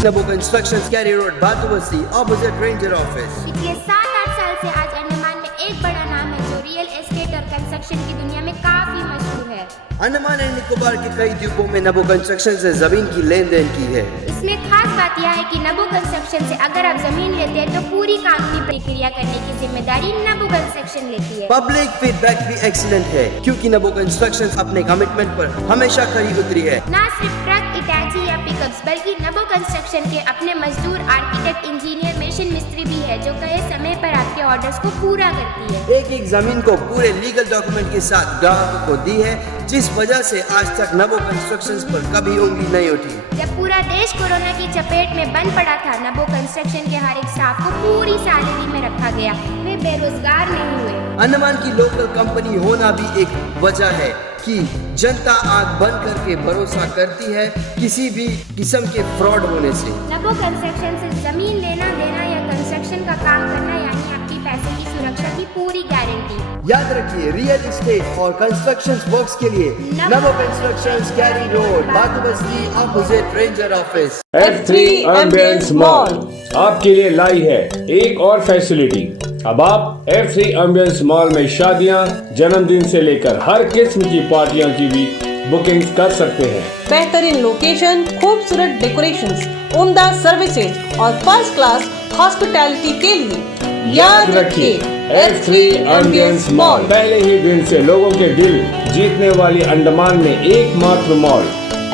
Nabo Constructions, Cary Road, Bhatubasti, opposite Ranger Office. पिछले 7-8 साल से आज अंडमान में एक बड़ा नाम है जो रियल एस्टेट और कंस्ट्रक्शन की दुनिया में काफी मशहूर है। अंडमान एंड निकोबार के कई द्वीपों में नबो कंस्ट्रक्शन से जमीन की लेन देन की है। इसमें खास बात यह है कि नबो कंस्ट्रक्शन से अगर आप जमीन लेते हैं तो पूरी कानूनी प्रक्रिया करने की जिम्मेदारी नबो कंस्ट्रक्शन लेती है। पब्लिक फीडबैक भी एक्सीलेंट है क्योंकि नबो कंस्ट्रक्शन अपने कमिटमेंट पर हमेशा खरी उतरी है। न सिर्फ ट्रक, इटाची या पिकअप्स बल्कि नबो कंस्ट्रक्शन के अपने मजदूर, आर्किटेक्ट, इंजीनियर, मशीन मिस्त्री भी है जो कहे समय पर आपके ऑर्डर्स को पूरा करती है। एक एक जमीन को पूरे लीगल डॉक्यूमेंट के साथ ग्राहकों को दी है, जिस वजह से आज तक नबो कंस्ट्रक्शंस पर कभी उंगली नहीं उठी। जब पूरा देश कोरोना की चपेट में बंद पड़ा था, नबो कंस्ट्रक्शन के हर एक स्टाफ को पूरी सैलरी में रखा गया। वे बेरोजगार नहीं हुए। अंडमान की लोकल कंपनी होना भी एक वजह है कि जनता आंख बंद करके भरोसा करती है किसी भी किस्म के फ्रॉड होने से। नबो कंस्ट्रक्शन से जमीन लेना देना या कंस्ट्रक्शन का काम करना यानी आपकी पैसे की सुरक्षा की पूरी गारंटी। याद रखिए, रियल एस्टेट और कंस्ट्रक्शन वर्क्स के लिए नबो कंस्ट्रक्शंस, कैरी road, Batubasti, opposite ranger office. F3 ambience mall आपके लिए लाई है एक और फैसिलिटी। अब आप F3 एम्बियंस मॉल में शादियां, जन्मदिन से लेकर हर किस्म की पार्टियों की भी बुकिंग कर सकते हैं। बेहतरीन लोकेशन, खूबसूरत डेकोरेशंस, उम्दा सर्विसेज और फर्स्ट क्लास हॉस्पिटैलिटी के लिए याद रखिए F3 एम्बियंस मॉल पहले ही दिन से लोगों के दिल जीतने वाली अंडमान में एकमात्र mall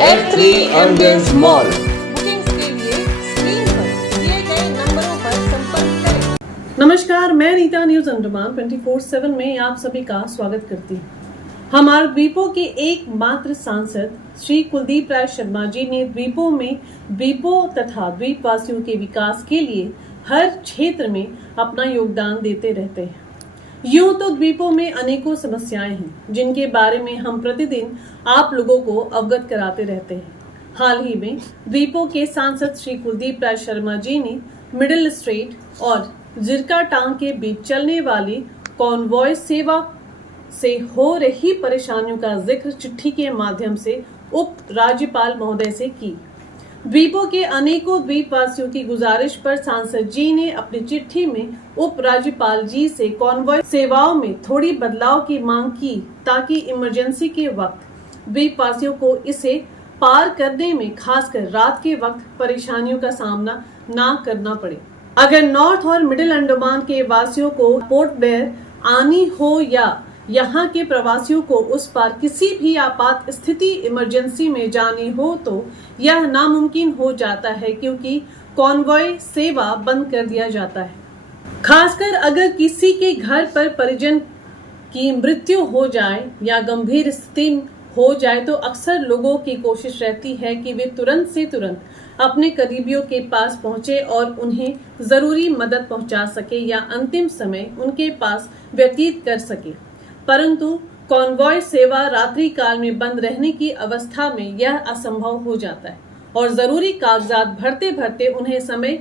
F3 ambience mall. Bookings के लिए स्क्रीन पर दिए गए नंबरों पर संपर्क करें। नमस्कार, मैं रीता न्यूज अंडमान 24/7 में आप सभी का स्वागत करती हूँ। हमारे द्वीपों के एकमात्र सांसद श्री कुलदीप राय शर्मा जी ने द्वीपों में द्वीपों तथा द्वीपवासियों के विकास के लिए हर क्षेत्र में अपना योगदान देते रहते हैं। यूं तो द्वीपों में अनेकों समस्याएं हैं जिनके बारे में हम प्रतिदिन आप लोगों को अवगत कराते रहते हैं। हाल ही में द्वीपों के सांसद श्री कुलदीप राय शर्मा जी ने मिडिल स्ट्रेट और जिरका टांग के बीच चलने वाली कॉन्वॉय सेवा से हो रही परेशानियों का जिक्र चिट्ठी के माध्यम से उप राज्यपाल महोदय से की। द्वीपों के अनेकों द्वीपवासियों की गुजारिश पर सांसद जी ने अपनी चिट्ठी में उप राज्यपाल जी से कॉन्वॉय सेवाओं में थोड़ी बदलाव की मांग की ताकि इमरजेंसी के वक्त द्वीपवासियों को इसे पार करने में खासकर रात के वक्त परेशानियों का सामना ना करना पड़े। अगर नॉर्थ और मिडिल अंडमान के वासियों को पोर्ट ब्लेयर आनी हो या यहाँ के प्रवासियों को उस पार किसी भी आपात स्थिति इमरजेंसी में जानी हो तो यह नामुमकिन हो जाता है क्योंकि कॉन्वॉय सेवा बंद कर दिया जाता है। खासकर अगर किसी के घर पर परिजन की मृत्यु हो जाए या गंभीर स्थिति हो जाए तो अक्सर लोगों की कोशिश रहती है कि वे तुरंत से तुरंत अपने करीबियों के पास पहुंचे और उन्हें जरूरी मदद पहुंचा सके या अंतिम समय उनके पास व्यतीत कर सके। परंतु कॉन्वॉय सेवा रात्रि काल में बंद रहने की अवस्था में यह असंभव हो जाता है और जरूरी कागजात भरते भरते उन्हें समय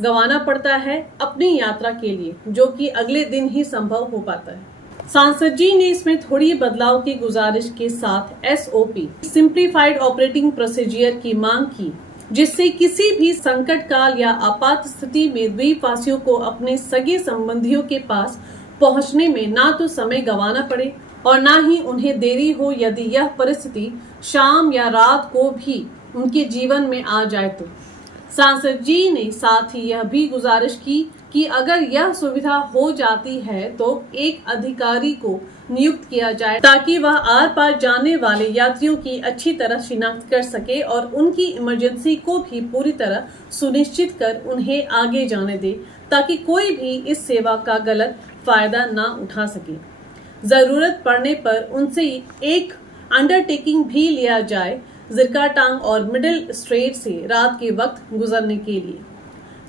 गंवाना पड़ता है अपनी यात्रा के लिए, जो कि अगले दिन ही संभव हो पाता है। सांसद जी ने इसमें थोड़ी बदलाव की गुजारिश के साथ SOP सिंप्लीफाइड ऑपरेटिंग प्रोसीजर की मांग की, जिससे किसी भी संकट काल या आपात स्थिति में द्वीपवासियों को अपने सगे संबंधियों के पास पहुंचने में ना तो समय गंवाना पड़े और ना ही उन्हें देरी हो यदि यह परिस्थिति शाम या रात को भी उनके जीवन में आ जाए तो। सांसद जी ने साथ ही यह भी गुजारिश की कि अगर यह सुविधा हो जाती है तो एक अधिकारी को नियुक्त किया जाए ताकि वह आर पार जाने वाले यात्रियों की अच्छी तरह शिनाख्त कर सके और उनकी इमरजेंसी को भी पूरी तरह सुनिश्चित कर उन्हें आगे जाने दे ताकि कोई भी इस सेवा का गलत फायदा ना उठा सके। जरूरत पड़ने पर उनसे एक अंडरटेकिंग भी लिया जाए जिरका टांग और मिडिल स्ट्रेट से रात के वक्त गुजरने के लिए।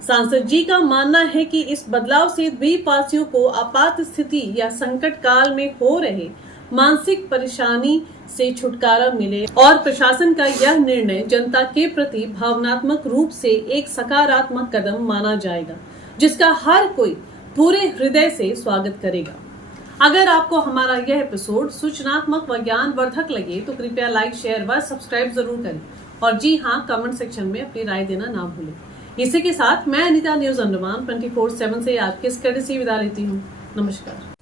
सांसद जी का मानना है कि इस बदलाव से द्वीपवासियों को आपात स्थिति या संकट काल में हो रहे मानसिक परेशानी से छुटकारा मिले और प्रशासन का यह निर्णय जनता के प्रति भावनात्मक रूप से एक सकारात्मक कदम माना जाएगा, जिसका हर कोई पूरे हृदय से स्वागत करेगा। अगर आपको हमारा यह एपिसोड सूचनात्मक व ज्ञानवर्धक लगे तो कृपया लाइक, शेयर व सब्सक्राइब जरूर करें और जी हाँ, कमेंट सेक्शन में अपनी राय देना ना भूलें। इसी के साथ मैं अनीता न्यूज अंडमान 24/7 से आपके इस कड़ी से विदा लेती हूँ। नमस्कार।